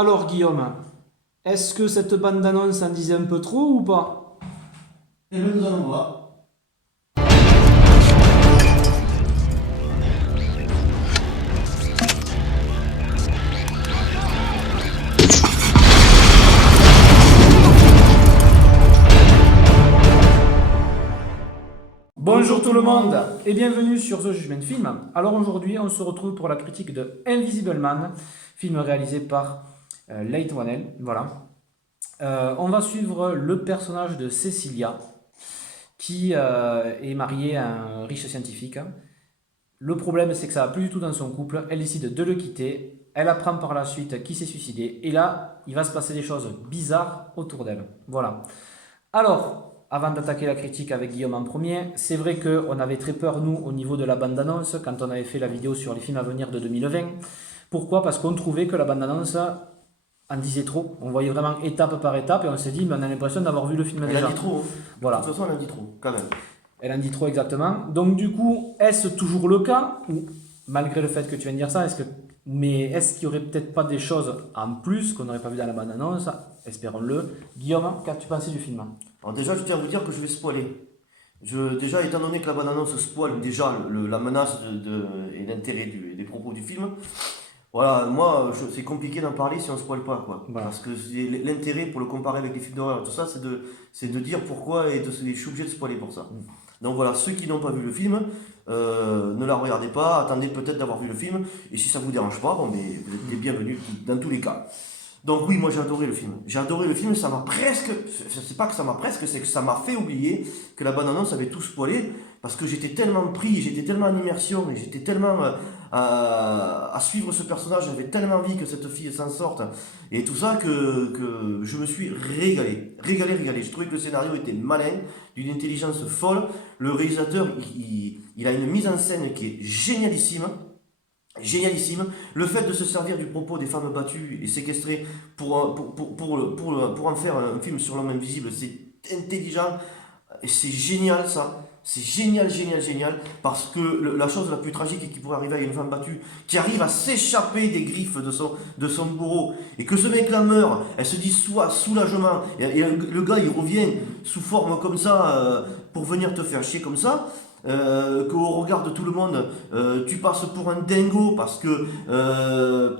Alors Guillaume, est-ce que cette bande-annonce en disait un peu trop ou pas? Et bien nous allons voir. Bonjour tout le monde et bienvenue sur The Judgment Film. Alors aujourd'hui on se retrouve pour la critique de Invisible Man, film réalisé par Leigh Whannell. Voilà. On va suivre le personnage de Cecilia qui est mariée à un riche scientifique. Le problème c'est que ça va plus du tout dans son couple, elle décide de le quitter, elle apprend par la suite qu'il s'est suicidé et là il va se passer des choses bizarres autour d'elle. Voilà. Alors, avant d'attaquer la critique avec Guillaume en premier, c'est vrai qu'on avait très peur, nous, au niveau de la bande-annonce, quand on avait fait la vidéo sur les films à venir de 2020. Pourquoi? Parce qu'on trouvait que la bande-annonce en disait trop. On voyait vraiment étape par étape et on s'est dit, mais on a l'impression d'avoir vu le film Elle déjà. a dit trop. Hein. Voilà. De toute façon, elle a dit trop, quand même. Elle en dit trop exactement. Donc du coup, est-ce toujours le cas? Ou malgré le fait que tu viens de dire ça, est-ce qu'il n'y aurait peut-être pas des choses en plus qu'on n'aurait pas vu dans la bande-annonce? Espérons-le. Guillaume, qu'as-tu pensé du film? Alors déjà, je tiens à vous dire que je vais spoiler. Déjà, étant donné que la bande-annonce spoil déjà la menace et l'intérêt des propos du film, voilà, moi, c'est compliqué d'en parler si on ne spoil pas, quoi. Voilà. Parce que l'intérêt pour le comparer avec les films d'horreur, tout ça, c'est de dire pourquoi et je suis obligé de spoiler pour ça. Donc voilà, ceux qui n'ont pas vu le film, ne la regardez pas, attendez peut-être d'avoir vu le film, et si ça vous dérange pas, bon, mais vous êtes les bienvenus dans tous les cas. Donc oui, moi j'ai adoré le film. J'ai adoré le film, ça m'a presque... C'est pas que ça m'a presque, c'est que ça m'a fait oublier que la bande-annonce avait tout spoilé, parce que j'étais tellement pris, j'étais tellement en immersion, et j'étais tellement à suivre ce personnage, j'avais tellement envie que cette fille s'en sorte, et tout ça que je me suis régalé. Régalé. Je trouvais que le scénario était malin, d'une intelligence folle. Le réalisateur, il a une mise en scène qui est génialissime. Génialissime. Le fait de se servir du propos des femmes battues et séquestrées pour en faire un film sur l'homme invisible, c'est intelligent et c'est génial ça. C'est génial, parce que la chose la plus tragique qui pourrait arriver à une femme battue, qui arrive à s'échapper des griffes de son bourreau, et que ce mec-là meurt, elle se dit soit soulagement, et le gars il revient sous forme comme ça, pour venir te faire chier comme ça, qu'au regard de tout le monde, tu passes pour un dingo parce que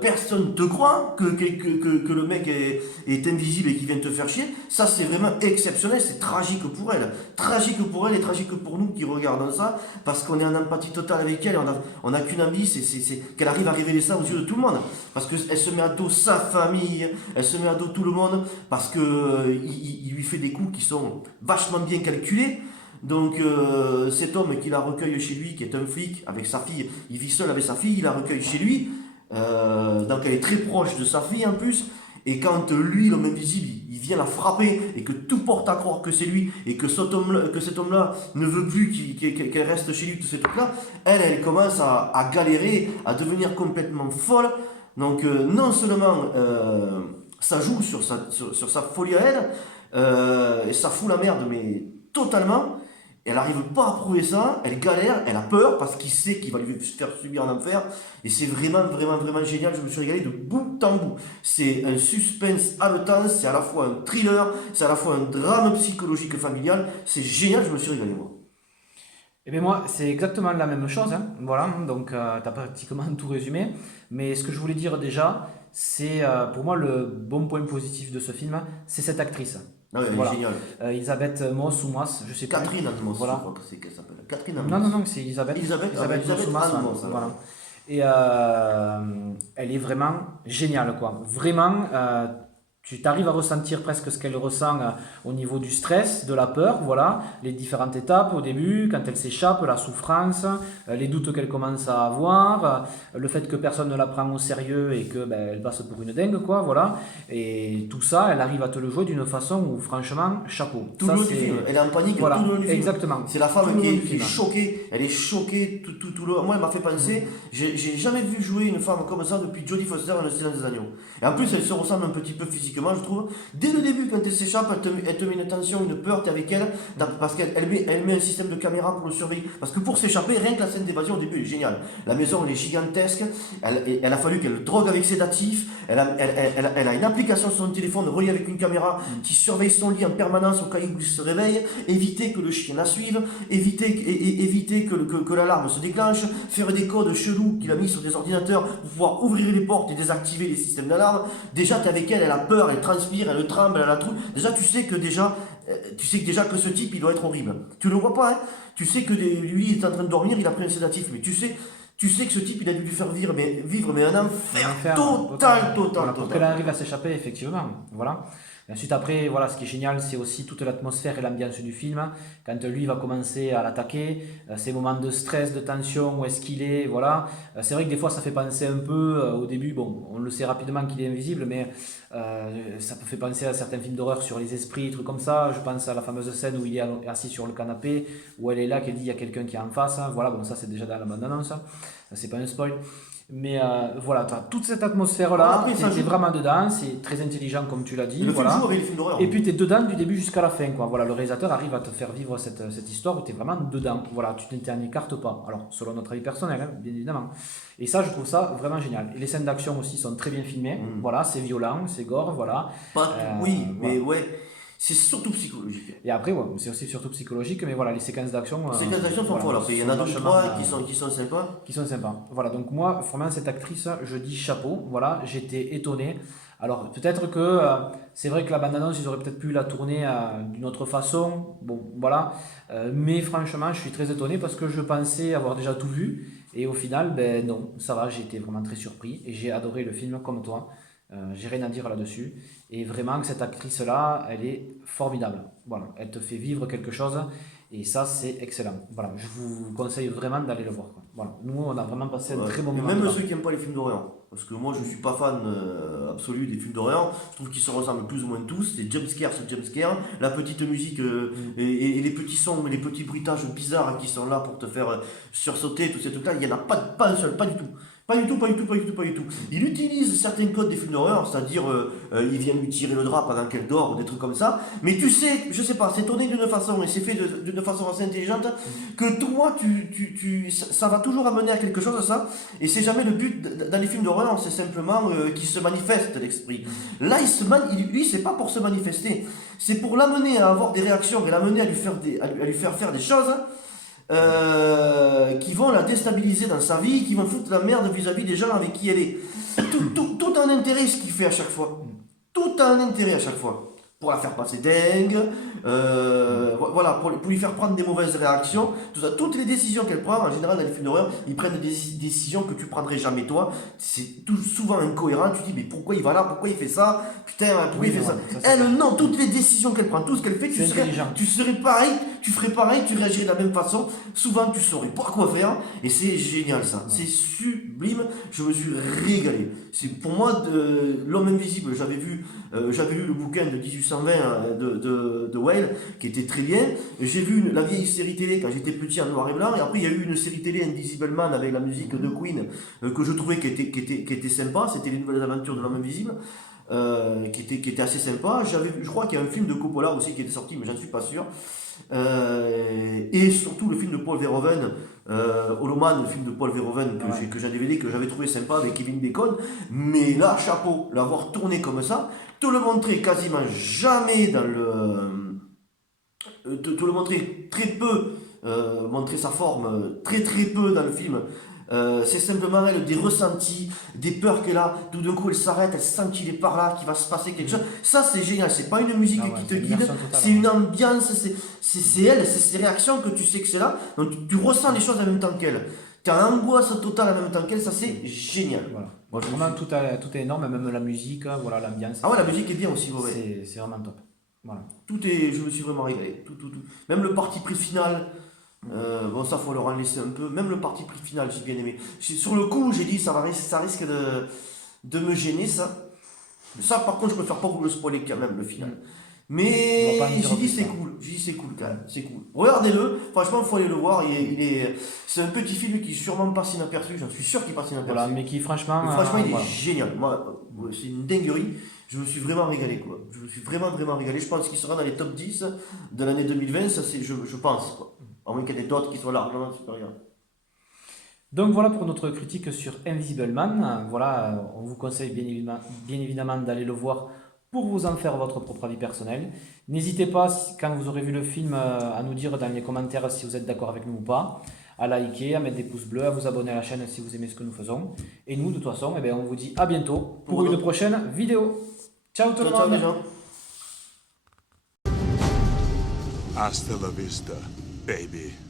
personne te croit que le mec est invisible et qu'il vient te faire chier. Ça, c'est vraiment exceptionnel, c'est tragique pour elle. Tragique pour elle et tragique pour nous qui regardons ça parce qu'on est en empathie totale avec elle. On a qu'une envie, c'est qu'elle arrive à révéler ça aux yeux de tout le monde. Parce qu'elle se met à dos sa famille, elle se met à dos tout le monde parce que il lui fait des coups qui sont vachement bien calculés. Donc cet homme qui la recueille chez lui, qui est un flic, avec sa fille, il vit seul avec sa fille, il la recueille chez lui, donc elle est très proche de sa fille en plus, et quand lui, l'homme invisible, il vient la frapper, et que tout porte à croire que c'est lui, et que cet homme-là ne veut plus qu'elle reste chez lui, tout ces trucs-là, elle commence à galérer, à devenir complètement folle, donc non seulement ça joue sur sa folie à elle, et ça fout la merde, mais totalement. Elle n'arrive pas à prouver ça, elle galère, elle a peur parce qu'il sait qu'il va lui faire subir un enfer. Et c'est vraiment génial, je me suis régalé de bout en bout. C'est un suspense haletant, c'est à la fois un thriller, c'est à la fois un drame psychologique familial. C'est génial, je me suis régalé moi. Eh bien moi, c'est exactement la même chose, hein. Voilà, donc tu as pratiquement tout résumé. Mais ce que je voulais dire déjà, c'est pour moi le bon point positif de ce film, c'est cette actrice. Ah ouais, elle est Voilà. géniale. Elisabeth Moss ou Moss, je sais plus. Catherine Anne-Moss, je Voilà. crois que c'est qu'elle s'appelle. Catherine Non, Anne-Moss. non, c'est Elisabeth. Elisabeth, Moss ou Moss, Anne-Moss, alors. voilà. Et elle est vraiment géniale, quoi. Vraiment, tu t'arrives à ressentir presque ce qu'elle ressent au niveau du stress, de la peur, voilà, les différentes étapes au début, quand elle s'échappe, la souffrance, les doutes qu'elle commence à avoir, le fait que personne ne la prend au sérieux et que elle passe pour une dingue, quoi, voilà. Et tout ça, elle arrive à te le jouer d'une façon où, franchement, chapeau. Tout Ça, le long du film, elle est en panique voilà, tout le long du film. exactement. C'est la Tout femme le long du qui est film. choquée, elle est choquée tout le long. Moi, elle m'a fait penser, j'ai jamais vu jouer une femme comme ça depuis Jodie Foster dans Le Silence des Agneaux. Et en plus, elle se ressemble un petit peu physiquement psychologiquement, je trouve. Dès le début, quand elle s'échappe, elle te met une tension, une peur, t'es avec elle, parce qu'elle met un système de caméra pour le surveiller. Parce que pour s'échapper, rien que la scène d'évasion au début elle est géniale. La maison elle est gigantesque, elle a fallu qu'elle drogue avec sédatifs, elle a une application sur son téléphone reliée avec une caméra qui surveille son lit en permanence au cas où il se réveille, éviter que le chien la suive, éviter que l'alarme se déclenche, faire des codes chelous qu'il a mis sur des ordinateurs pour pouvoir ouvrir les portes et désactiver les systèmes d'alarme. Déjà, t'es avec elle, elle a peur, elle transpire, elle tremble, elle a tout. Déjà, tu sais que que ce type, il doit être horrible. Tu le vois pas, hein. Tu sais que lui, il est en train de dormir, il a pris un sédatif, mais tu sais que ce type, il a dû lui faire vivre mais un enfer total. Voilà, pour qu'elle arrive à s'échapper, effectivement. Voilà. Et ensuite, après, voilà, ce qui est génial, c'est aussi toute l'atmosphère et l'ambiance du film. Quand lui va commencer à l'attaquer, ces moments de stress, de tension, où est-ce qu'il est, voilà. C'est vrai que des fois, ça fait penser un peu, au début, bon, on le sait rapidement qu'il est invisible, mais ça peut faire penser à certains films d'horreur sur les esprits, trucs comme ça. Je pense à la fameuse scène où il est assis sur le canapé, où elle est là, qu'elle dit il y a quelqu'un qui est en face. Voilà, bon, ça c'est déjà dans la bande-annonce, c'est pas un spoil. Mais voilà, tu as toute cette atmosphère-là, tu es vraiment dedans, c'est très intelligent comme tu l'as dit. Le voilà. film joue avec les films d'horreur. Et puis tu es dedans du début jusqu'à la fin. Quoi. Voilà, le réalisateur arrive à te faire vivre cette histoire où tu es vraiment dedans. Voilà, tu ne t'en écartes pas. Alors, selon notre avis personnel, hein, bien évidemment. Et ça, je trouve ça vraiment génial. Et les scènes d'action aussi sont très bien filmées. Voilà, c'est violent, c'est gore, voilà. Oui, mais ouais. C'est surtout psychologique. Et après, ouais, c'est aussi surtout psychologique, mais voilà, les séquences d'action. Les séquences d'action sont folles. Il y en a 2 ou 3 qui sont sympas. Qui sont sympas. Voilà, donc moi, vraiment, cette actrice, je dis chapeau. Voilà, j'étais étonné. Alors, peut-être que c'est vrai que la bande-annonce, ils auraient peut-être pu la tourner d'une autre façon. Bon, voilà. Mais franchement, je suis très étonné parce que je pensais avoir déjà tout vu. Et au final, ben non, ça va, j'ai été vraiment très surpris. Et j'ai adoré le film comme toi. J'ai rien à dire là-dessus. Et vraiment, que cette actrice-là, elle est formidable. Voilà, elle te fait vivre quelque chose. Et ça, c'est excellent. Voilà, je vous conseille vraiment d'aller le voir. Quoi. Voilà. Nous, on a vraiment passé un très bon moment. Même ceux qui n'aiment pas les films d'horreur. Parce que moi, je ne suis pas fan absolu des films d'horreur. Je trouve qu'ils se ressemblent plus ou moins tous. C'est jumpscare sur jumpscare. La petite musique et les petits sons, les petits bruitages bizarres qui sont là pour te faire sursauter, tout ces trucs-là. Il n'y en a pas un seul, pas du tout. Pas du tout. Il utilise certains codes des films d'horreur, c'est-à-dire il vient lui tirer le drap pendant qu'elle dort, ou des trucs comme ça. Mais tu sais, je sais pas, c'est tourné d'une façon et c'est fait d'une façon assez intelligente que toi, ça va toujours amener à quelque chose, ça. Et c'est jamais le but dans les films d'horreur, c'est simplement qu'il se manifeste l'esprit. Là, lui, c'est pas pour se manifester, c'est pour l'amener à avoir des réactions et l'amener à lui faire faire des choses. Qui vont la déstabiliser dans sa vie, qui vont foutre la merde vis-à-vis des gens avec qui elle est. Tout a un intérêt ce qu'il fait à chaque fois. Tout a un intérêt à chaque fois. Pour la faire passer dingue, voilà, pour lui faire prendre des mauvaises réactions, tout ça. Toutes les décisions qu'elle prend, en général dans les films d'horreur, ils prennent des décisions que tu prendrais jamais toi. C'est souvent incohérent, tu te dis mais pourquoi il va là, pourquoi il fait ça, putain, pourquoi il fait ça. Elle, non, toutes les décisions qu'elle prend, tout ce qu'elle fait, tu serais pareil, tu ferais pareil, tu réagirais de la même façon. Souvent tu saurais pas quoi faire, et c'est génial ça, c'est sublime, je me suis régalé. C'est pour moi L'Homme Invisible, j'avais lu le bouquin de 1820 de Whale, qui était très bien. J'ai vu la vieille série télé quand j'étais petit en noir et blanc, et après il y a eu une série télé Invisible Man avec la musique de Queen que je trouvais qui était sympa, c'était Les Nouvelles Aventures de l'Homme Invisible. Qui était assez sympa. Je crois qu'il y a un film de Coppola aussi qui était sorti, mais j'en suis pas sûr. Et surtout le film de Paul Verhoeven, Holoman, le film de Paul Verhoeven que j'ai un DVD que j'avais trouvé sympa avec Kevin Bacon. Mais là, chapeau, l'avoir tourné comme ça, te le montrer quasiment jamais dans te le montrer très peu, montrer sa forme très très peu dans le film. C'est simplement elle, des ressentis, des peurs qu'elle a, tout d'un coup elle s'arrête, elle sent qu'il est par là, qu'il va se passer quelque chose. Ça c'est génial, c'est pas une musique qui te guide, c'est une ambiance, c'est elle, c'est ses réactions que tu sais que c'est là, donc tu ressens les choses en même temps qu'elle. Tu as l'angoisse totale en même temps qu'elle, ça c'est génial. Voilà. Bon, vraiment tout est énorme, même la musique, voilà, l'ambiance. Ah ouais, la musique est bien aussi, ouais. C'est vraiment top. Voilà. Je me suis vraiment régalé, tout. Même le parti pris final. Bon, ça faut leur en laisser un peu. Même le parti pris final, j'ai bien aimé. Sur le coup, j'ai dit ça risque de me gêner, ça. Ça, par contre, je préfère pas vous le spoiler quand même, le final. Mais On va pas en dire j'ai dit plus, c'est hein. cool, j'ai dit c'est cool quand même, c'est cool. Regardez-le, franchement il faut aller le voir, c'est un petit film qui sûrement passe inaperçu, j'en suis sûr qu'il passe inaperçu. Voilà, mais qui franchement, Mais franchement il est voilà. génial, moi c'est une dinguerie, je me suis vraiment régalé quoi. Je me suis vraiment régalé, je pense qu'il sera dans les top 10 de l'année 2020, ça c'est, je pense quoi. À moins qu'il y ait d'autres qui soient largement supérieurs. Donc voilà pour notre critique sur Invisible Man. Voilà, on vous conseille bien évidemment d'aller le voir pour vous en faire votre propre avis personnel. N'hésitez pas, quand vous aurez vu le film, à nous dire dans les commentaires si vous êtes d'accord avec nous ou pas, à liker, à mettre des pouces bleus, à vous abonner à la chaîne si vous aimez ce que nous faisons. Et nous, de toute façon, eh bien, on vous dit à bientôt pour une prochaine vidéo. Ciao tout le Ciao monde! les gens. Hasta la vista, baby.